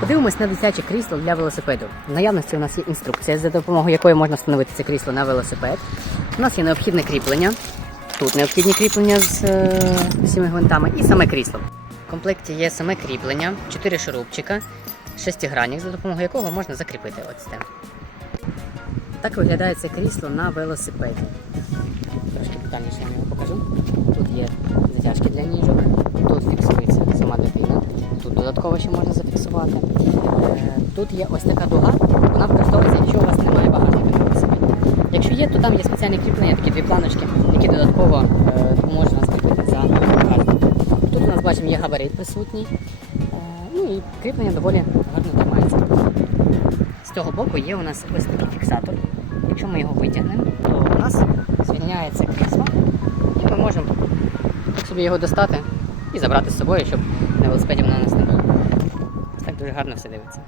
Подивимось на дитяче крісло для велосипеду. В наявності у нас є інструкція, за допомогою якої можна встановити це крісло на велосипед. У нас є необхідне кріплення. Тут необхідні кріплення з е, всіма гвинтами і саме крісло. В комплекті є саме кріплення, 4 шурупчика, шестигранник, за допомогою якого можна закріпити ось це. Так виглядає це крісло на велосипеді. Трошки детальніше я його покажу. Додатково ще можна зафіксувати. Е, Тут є ось така дуга, вона використовується, якщо у вас немає багажника на велосипеді. Якщо є, то там є спеціальні кріплення, такі дві планочки, які додатково е, допоможуть нас кріпити за багажник. Тут у нас бачимо є габарит присутній. Е, Ну і кріплення доволі гарно тримається. З цього боку є у нас ось такий фіксатор. Якщо ми його витягнемо, то у нас звільняється крісло, і ми можемо собі його достати і забрати з собою, щоб на велосипеді воно не було. Так дуже гарно все дивиться.